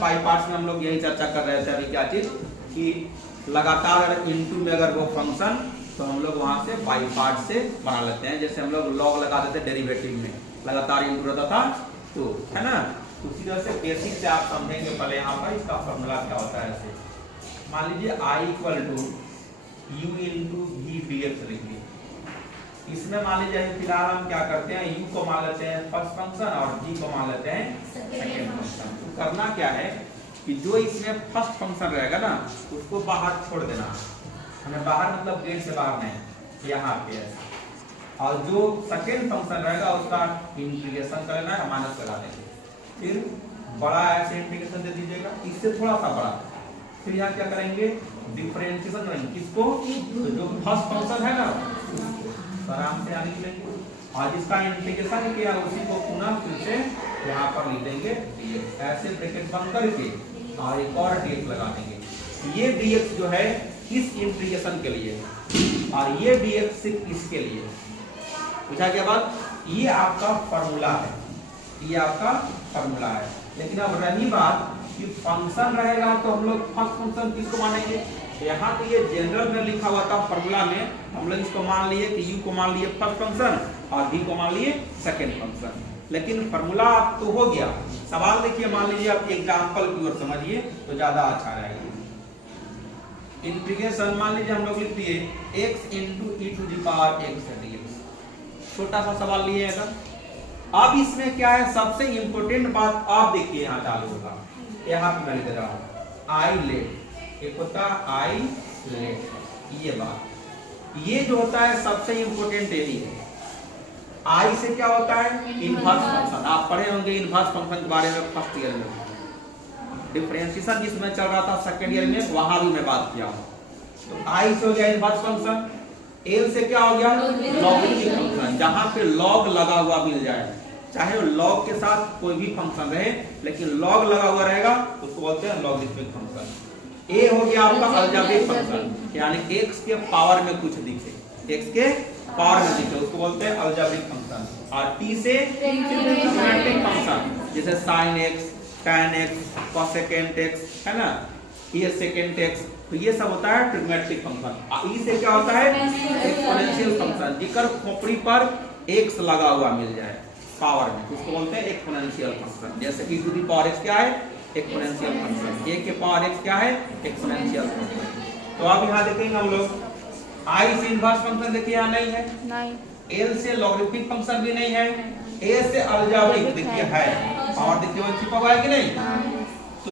By parts में हम लोग यही चर्चा कर रहे थे अभी क्या चीज कि लगातार इनटू में अगर वो फंक्शन तो हम लोग वहां से बाई पार्ट से बना लेते हैं। जैसे हम लोग लॉग लगा देते डेरिवेटिव में, लगातार इनटू रहता था तो, है ना। उसी तरह से बेसिक से आप समझेंगे पहले यहाँ पर इसका फॉर्मूला क्या होता है। ऐसे मान लीजिए I equal to u into v d x लिखिए। इसमें मान लीजिए फिलहाल हम क्या करते हैं, u को मान लेते हैं फर्स्ट फंक्शन और g को मान लेते हैं सेकंड फंक्शन। तो करना क्या है कि जो इसमें फर्स्ट फंक्शन रहेगा ना उसको बाहर छोड़ देना, हमें बाहर मतलब गेट से बाहर नहीं, यहाँ पे। और जो सेकंड फंक्शन रहेगा उसका इंटीग्रेशन कर लेना है, माइनस लगा देंगे। फिर बड़ा ऐसे इंटीग्रेशन दे दीजिएगा, इससे थोड़ा सा बड़ा। फिर यहाँ क्या करेंगे, डिफरेंशिएशन करेंगे किसको, तो जो फर्स्ट फंक्शन है ना आराम से आने के लिए, और जिसका इंटीग्रेशन किया उसी को पुनः फिर से यहाँ पर लिख देंगे dx। ऐसे ब्रैकेट बंद करके और एक और dx लगा देंगे। ये dx जो है इस इंटीग्रेशन के लिए और ये dx सिर्फ इसके लिए। पूछा क्या बात, ये आपका फॉर्मूला है, ये आपका फॉर्मूला है। लेकिन अब रही बात कि फंक्शन रहेगा तो हम लोग फर्स्ट फंक्शन किसको मानेंगे। यहाँ पे ये जनरल में लिखा हुआ था फॉर्मूला में, हम लोग इसको मान लिए कि u को मान लिए फर्स्ट फंक्शन और v को मान लिए सेकंड फंक्शन। लेकिन फॉर्मूला तो हो गया। सवाल देखिए, मान लीजिए आप एग्जांपल की ओर समझिए तो ज्यादा अच्छा रहेगा। इंटीग्रेशन मान लीजिए हम लोग लिख दिए x into e to the power x dx। छोटा सा सवाल लिए है। अब इसमें क्या है, सबसे इंपोर्टेंट बात आप देखिए यहाँ चालू होगा। यहाँ पे मैं लिख रहा हूँ आई लेट, एक होता है आई लेट, ये बात, ये जो होता है सबसे इंपोर्टेंट यही है। आई से क्या होता है, इनवर्स फंक्शन। आप पढ़े होंगे इनवर्स फंक्शन के बारे में फर्स्ट ईयर में, डिफरेंशिएशन जिसमें चल रहा था सेकंड ईयर में, वहां भी मैं बात किया हूँ। तो आई से हो गया इनवर्स फंक्शन, एल से क्या हो गया लॉगरिथमिक फंक्शन। जहां पे लॉग लगा हुआ मिल जाए, चाहे वो लॉग के साथ कोई भी फंक्शन रहे लेकिन लॉग लगा हुआ रहेगा उसको बोलते हैं लॉगरिथमिक फंक्शन। ए हो गया आपका अलजेब्रिक फंक्शन, यानी x के पावर में कुछ दिखे, x के पावर में दिखे उसको बोलते हैं अलजेब्रिक फंक्शन। और t से ट्रिग्नोमेट्रिक फंक्शन, जैसे sin x, tan x, cosecant x, है ना, ये secant x, तो ये सब होता है ट्रिग्नोमेट्रिक फंक्शन। ई से क्या होता है एक्सपोनेंशियल फंक्शन, जिकर खोपड़ी पर x लगा हुआ मिल जाए पावर में, उसको बोलते हैं एक्सपोनेंशियल फंक्शन। जैसे e to the power x क्या है, एक्सपोनेंशियल फंक्शन। a के पावर x क्या है, एक्सपोनेंशियल फंक्शन। तो अब यहाँ देखेंगे हम लोग i से इनवर्स फंक्शन देखिए यहाँ नहीं है, नहीं। l से लॉगरिथमिक फंक्शन भी नहीं है, a से अलजेब्रिक देखिए है, और देखिए वो छिपा हुआ है कि नहीं,